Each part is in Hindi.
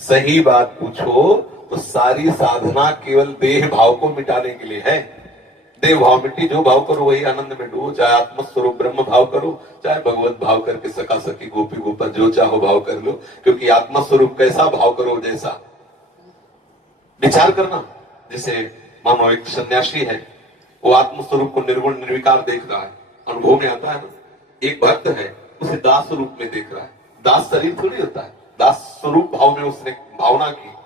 सही बात पूछो तो सारी साधना केवल देह भाव को मिटाने के लिए है। देव भाव मिट्टी, जो भाव करो वही आनंद में डूबो, चाहे आत्मस्वरूप ब्रह्म भाव करो, चाहे भगवत भाव करके सका सकी गोपी गोपा जो चाहो भाव कर लो, क्योंकि आत्मस्वरूप कैसा भाव करो जैसा। विचार करना, जैसे मानो एक सन्यासी है, वो आत्मस्वरूप को निर्गुण निर्विकार देख रहा है, अनुभव में आता है ना। एक भक्त है, उसे दास रूप में देख रहा है। दास शरीर थोड़ी होता है, दास स्वरूप भाव में उसने भावना की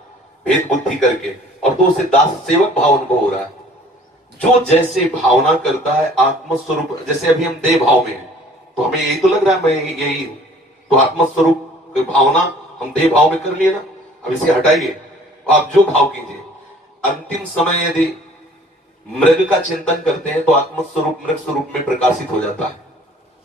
भेद बुद्धि करके, और तो उसे दास सेवक भाव अनुभव हो रहा है। जो जैसे भावना करता है आत्मस्वरूप, जैसे अभी हम देह भाव में हैं तो हमें यही तो लग रहा है मैं यही हूं, तो आत्मस्वरूप की भावना हम देह भाव में कर लिए ना। अब इसे हटाइए, आप जो भाव कीजिए। अंतिम समय यदि मृग का चिंतन करते हैं तो आत्मस्वरूप मृग स्वरूप में प्रकाशित हो जाता है।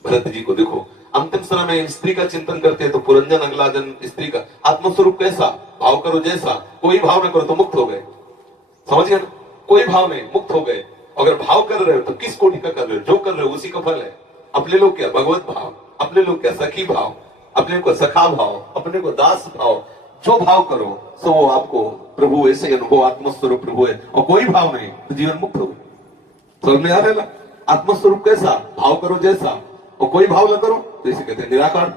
भरत जी को देखो, अंतिम समय में स्त्री का चिंतन करते हैं तो पुरंजन अगला जन्म स्त्री का। आत्मस्वरूप कैसा भाव करो जैसा, कोई भाव न करो तो मुक्त हो गए। समझ गए ना, कोई भाव नहीं, मुक्त हो गए। अगर भाव कर रहे हो तो किस कोटि का कर रहे हो, जो कर रहे हो उसी का फल है। अपने लोग क्या भगवत भाव, अपने लोग क्या सखी भाव, अपने को सखा भाव, अपने को दास भाव, जो भाव करो सो वो आपको प्रभु ऐसे अनुभव आत्मस्वरूप प्रभु है। और कोई भाव नहीं तो जीवन मुक्त हो गए। समझ में आ रहा है ना, आत्मस्वरूप कैसा भाव करो जैसा, और कोई भाव न करो तो इसे कहते हैं निराकार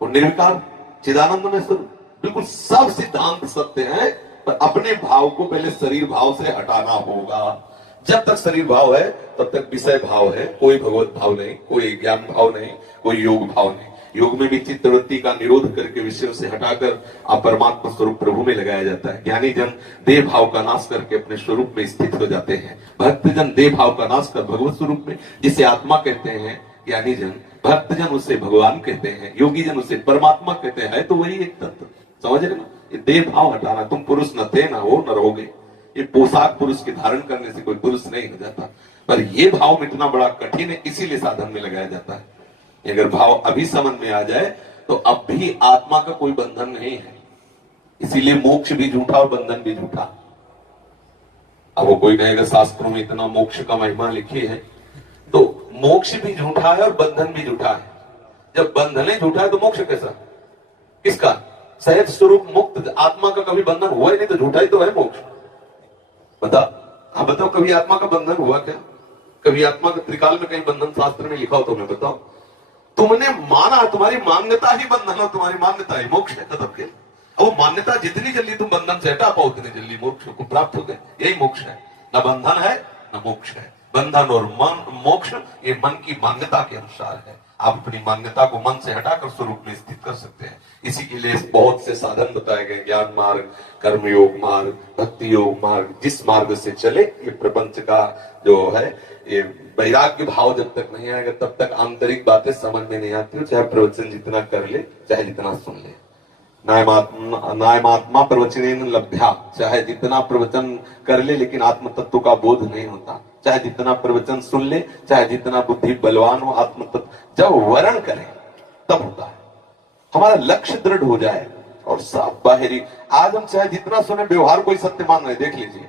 और निर्विकार चिदानंद में स्वरूप। बिल्कुल सब सिद्धांत सत्य है, पर अपने भाव को पहले शरीर भाव से हटाना होगा। जब तक शरीर भाव है तब तक विषय भाव है, कोई भगवत भाव नहीं, कोई ज्ञान भाव नहीं, कोई योग भाव नहीं। योग में भी चित्तवृत्ति का निरोध करके विषयों से हटाकर आप परमात्मा स्वरूप प्रभु में लगाया जाता है। ज्ञानी जन देह भाव का नाश करके अपने स्वरूप में स्थित हो जाते हैं। भक्त जन देह भाव का नाश कर भगवत स्वरूप में, जिसे आत्मा कहते हैं ज्ञानी जन, भक्त जन उसे भगवान कहते हैं, योगी जन उसे परमात्मा कहते हैं। तो वही एक तत्व, समझ रहे ना। ये देह भाव हटाना, तुम पुरुष न थे, ना हो न रहोगे। ये पोशाक पुरुष के धारण करने से कोई पुरुष नहीं हो जाता, पर ये भाव मिटना बड़ा कठिन है, इसीलिए साधन में लगाया जाता है। अगर भाव अभी समझ में आ जाए तो अब भी आत्मा का कोई बंधन नहीं है। इसीलिए मोक्ष भी झूठा और बंधन भी झूठा। अब वो कोई कहेगा शास्त्रों में इतना मोक्ष का महिमा लिखी है, तो मोक्ष भी झूठा है और बंधन भी झूठा है। जब बंधन ही झूठा है तो मोक्ष कैसा, किसका? सहज स्वरूप मुक्त आत्मा का कभी बंधन हुआ ही नहीं, तो झूठा ही तो है मोक्ष। बता, हाँ बताओ, कभी आत्मा का बंधन हुआ क्या? कभी आत्मा का त्रिकाल में कहीं बंधन शास्त्र में लिखा हो तो मैं बताओ। तुमने माना, तुम्हारी मान्यता ही बंधन हो, तुम्हारी मान्यता ही मोक्ष है। तब के वो मान्यता जितनी जल्दी तुम बंधन से हटा पाओ उतनी जल्दी मोक्ष को प्राप्त हो गए। यही मोक्ष है, न बंधन है न मोक्ष है। बंधन और मन मोक्ष ये मन की मान्यता के अनुसार है। आप अपनी मान्यता को मन से हटाकर स्वरूप में स्थित कर सकते हैं। इसी के लिए बहुत से साधन बताए गए, ज्ञान मार्ग, कर्म योग मार्ग, भक्ति योग मार्ग। जिस मार्ग से चले, ये प्रपंच का जो है ये वैराग्य भाव जब तक नहीं आएगा तब तक आंतरिक बातें समझ में नहीं आती। चाहे प्रवचन जितना कर ले, चाहे जितना सुन ले। नायमात्मा प्रवचन लभ्या, चाहे जितना प्रवचन कर ले लेकिन आत्म तत्व का बोध नहीं होता। चाहे जितना प्रवचन सुन ले, चाहे जितना बुद्धि बलवान हो, आत्म तत्व जब वर्ण करे तब होता है। हमारा लक्ष्य दृढ़ हो जाए और सब बाहरी, आज हम चाहे जितना सुने व्यवहार कोई सत्य मान रहे, देख लीजिए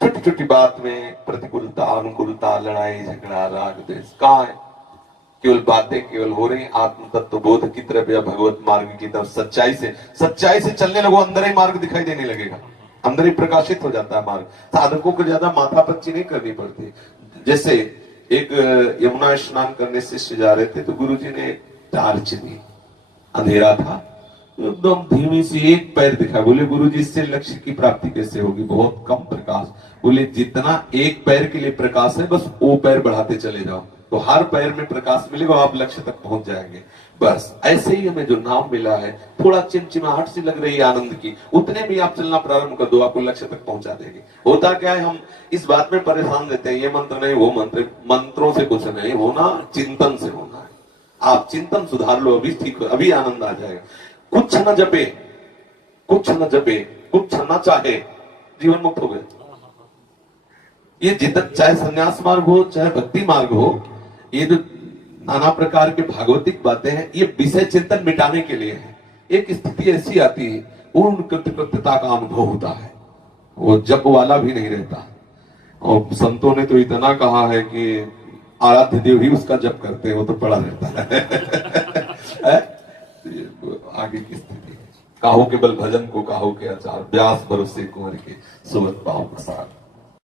छोटी छोटी बात में प्रतिकूलता अनुकूलता, लड़ाई झगड़ा, राग द्वेष कहाँ है? केवल बातें केवल हो रही। आत्म तत्व बोध की तरफ या भगवत मार्ग की तरफ सच्चाई से चलने लगो, अंदर ही मार्ग दिखाई देने लगेगा, अंदर ही प्रकाशित हो जाता है मार्ग। साधकों को ज्यादा माथापच्ची नहीं करनी पड़ती। जैसे एक यमुना स्नान करने शिष्य जा रहे थे तो गुरुजी ने टार्च दी, अंधेरा था, एकदम धीमी सी एक पैर दिखा। बोले गुरुजी इससे लक्ष्य की प्राप्ति कैसे होगी, बहुत कम प्रकाश। बोले जितना एक पैर के लिए प्रकाश है बस वो पैर बढ़ाते चले जाओ तो हर पैर में प्रकाश मिलेगा, आप लक्ष्य तक पहुंच जाएंगे। बस ऐसे ही हमें जो नाम मिला है, थोड़ा चिमचिमाहट सी लग रही है आनंद की, उतने भी आप चलना प्रारंभ कर दो, आपको लक्ष्य तक पहुंचा देंगे। होता क्या है, हम इस बात में परेशान रहते हैं, ये मंत्र नहीं वो मंत्र। मंत्रों से कुछ नहीं होना, चिंतन से होना है। आप चिंतन सुधार लो, अभी ठीक हो, अभी आनंद आ जाएगा। कुछ न जपे, कुछ न जपे, कुछ न चाहे, जीवन मुक्त हो गए। ये जितना चाहे संन्यास मार्ग हो चाहे भक्ति मार्ग हो, ये जो नाना प्रकार के भागवतिक बातें हैं, ये विषय चिंतन मिटाने के लिए है। एक स्थिति ऐसी आती है, पूर्ण कृतकृत्यता का अनुभव होता है, वो जप वाला भी नहीं रहता। और संतों ने तो इतना कहा है कि आराध्य देव ही उसका जप करते हो तो पड़ा रहता है। आगे की स्थिति काहू के बल भजन को काहू के आचार, व्यास भरोसे कुंवर के सुवत पाहु प्रसाद।